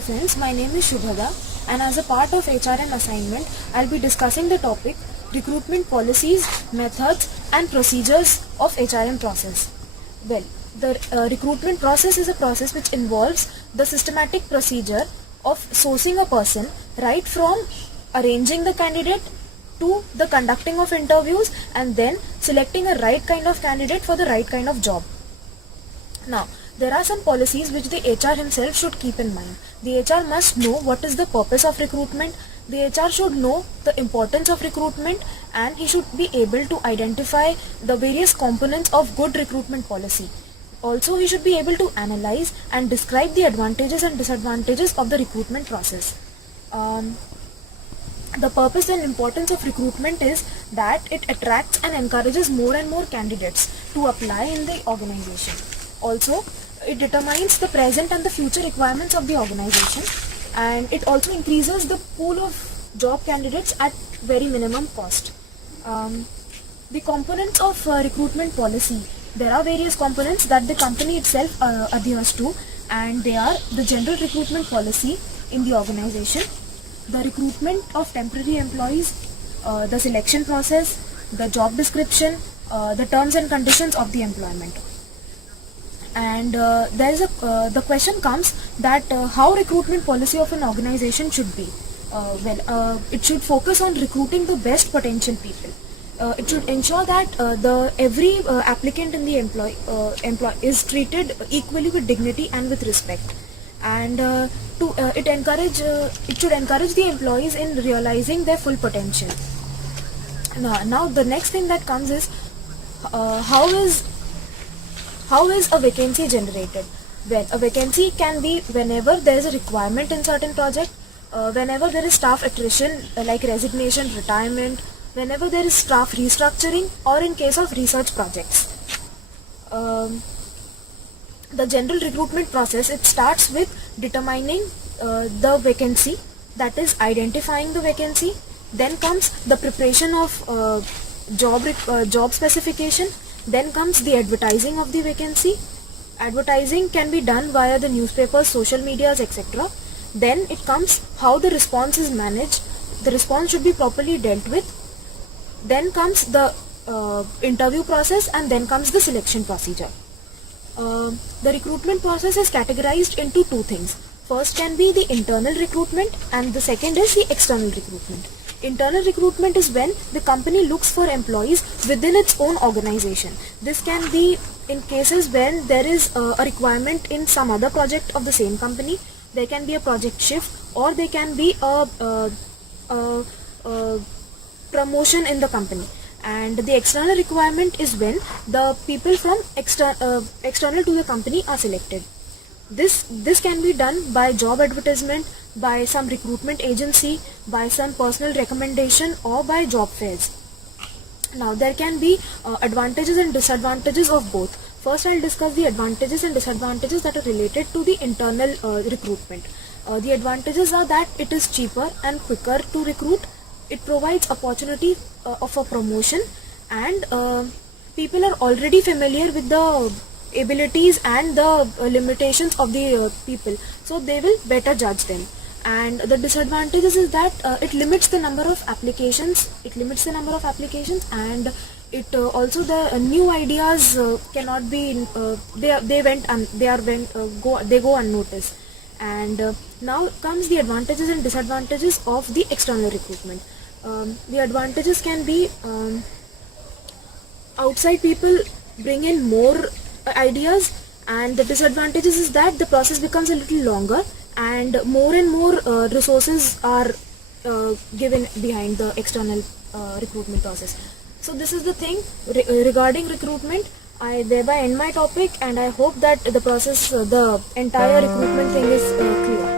Friends, my name is Shubhada, and as a part of HRM assignment, I'll be discussing the topic recruitment policies, methods and procedures of HRM process. Well, the recruitment process is a process which involves the systematic procedure of sourcing a person right from arranging the candidate to the conducting of interviews and then selecting a right kind of candidate for the right kind of job. Now, there are some policies which the HR himself should keep in mind. The HR must know what is the purpose of recruitment. The HR should know the importance of recruitment, and he should be able to identify the various components of good recruitment policy. Also, he should be able to analyze and describe the advantages and disadvantages of the recruitment process. The purpose and importance of recruitment is that it attracts and encourages more and more candidates to apply in the organization. Also, it determines the present and the future requirements of the organization, and it also increases the pool of job candidates at very minimum cost. The components of recruitment policy. There are various components that the company itself adheres to, and they are the general recruitment policy in the organization, the recruitment of temporary employees, the selection process, the job description, the terms and conditions of the employment. And the question comes that how recruitment policy of an organization should be. It should focus on recruiting the best potential people. It should ensure that every applicant in the employee is treated equally with dignity and with respect. And it should encourage the employees in realizing their full potential. Now the next thing that comes is how is a vacancy generated? Well, a vacancy can be whenever there is a requirement in certain project, whenever there is staff attrition like resignation, retirement, whenever there is staff restructuring, or in case of research projects. The general recruitment process, it starts with determining the vacancy, that is identifying the vacancy. Then comes the preparation of job specification. Then comes the advertising of the vacancy. Advertising can be done via the newspapers, social medias, etc. Then it comes how the response is managed. The response should be properly dealt with. Then comes the interview process, and then comes the selection procedure. The recruitment process is categorized into two things. First can be the internal recruitment, and the second is the external recruitment. Internal recruitment is when the company looks for employees within its own organization. This can be in cases when there is a requirement in some other project of the same company. There can be a project shift, or there can be a promotion in the company. And the external requirement is when the people from external to the company are selected. This can be done by job advertisement, by some recruitment agency, by some personal recommendation, or by job fairs. Now there can be advantages and disadvantages of both. First, I'll discuss the advantages and disadvantages that are related to the internal recruitment. The advantages are that it is cheaper and quicker to recruit. It provides opportunity of a promotion, and people are already familiar with the abilities and the limitations of the people, so they will better judge them. And the disadvantages is that it limits the number of applications. And it also the new ideas cannot be they go unnoticed. And now comes the advantages and disadvantages of the external recruitment. The advantages can be outside people bring in more ideas, and the disadvantages is that the process becomes a little longer, and more resources are given behind the external recruitment process. So this is the thing regarding recruitment. I thereby end my topic, and I hope that the entire recruitment thing is clear.